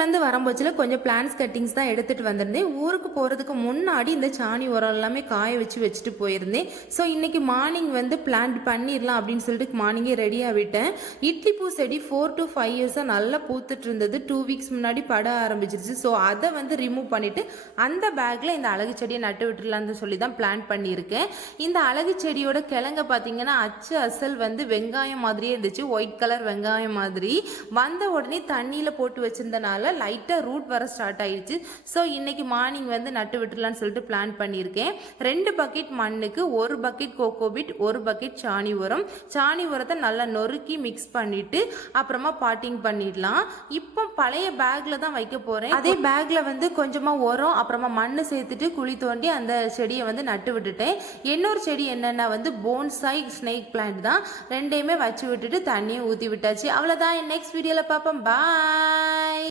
ஊர்லேருந்து வரும்போச்சில் கொஞ்சம் plans cuttings தான் எடுத்துகிட்டு வந்திருந்தேன். ஊருக்கு போகிறதுக்கு முன்னாடி இந்த சாணி உரம் எல்லாமே காய வச்சு வச்சுட்டு போயிருந்தேன். ஸோ இன்றைக்கி மார்னிங் வந்து பிளான்ட் பண்ணிடலாம் அப்படின்னு சொல்லிட்டு மார்னிங்கே ரெடியாக விட்டேன். இட்லி பூ செடி ஃபோர் டு ஃபைவ் இயர்ஸாக நல்லா பூத்துட்டு இருந்தது. டூ வீக்ஸ் முன்னாடி பட ஆரம்பிச்சிருச்சு. ஸோ அதை வந்து ரிமூவ் பண்ணிவிட்டு அந்த பேக்கில் இந்த அழகு செடியை நட்டு விட்டுலான்னு சொல்லி தான் பிளான் பண்ணியிருக்கேன். இந்த அழகு செடியோட கிழங்க பார்த்தீங்கன்னா அச்சு அசல் வந்து வெங்காயம் மாதிரியே இருந்துச்சு. ஒயிட் கலர் வெங்காயம் மாதிரி. வந்த உடனே தண்ணியில் போட்டு வச்சிருந்தனால லைட்டாக ரூட் வர ஸ்டார்ட் ஆயிடுச்சு ஸோ இன்றைக்கி மார்னிங் வந்து நட்டு விட்டுலான்னு சொல்லிட்டு பிளான் பண்ணியிருக்கேன். ரெண்டு பக்கெட் மண்ணுக்கு ஒரு பக்கெட் கோகோபிட் ஒரு பக்கெட் சாணி உரம். சாணி உரத்தை நல்லா நொறுக்கி மிக்ஸ் பண்ணிவிட்டு அப்புறமா பாட்டிங் பண்ணிடலாம். இப்போ பழைய பேக்கில் தான் வைக்க போகிறேன் அதே பேக்கில் வந்து கொஞ்சமாக உரம் அப்புறமா மண் சேர்த்துட்டு குழி தோண்டி அந்த செடியை வந்து நட்டு விட்டுட்டேன். இன்னொரு செடி என்னென்னா வந்து போன்சாய் ஸ்னேக் பிளான்ட் தான். ரெண்டையுமே வச்சு விட்டுட்டு தண்ணியை ஊற்றி விட்டாச்சு. அவ்வளோதான் நெக்ஸ்ட் வீடியோவில் பார்ப்போம். பாய்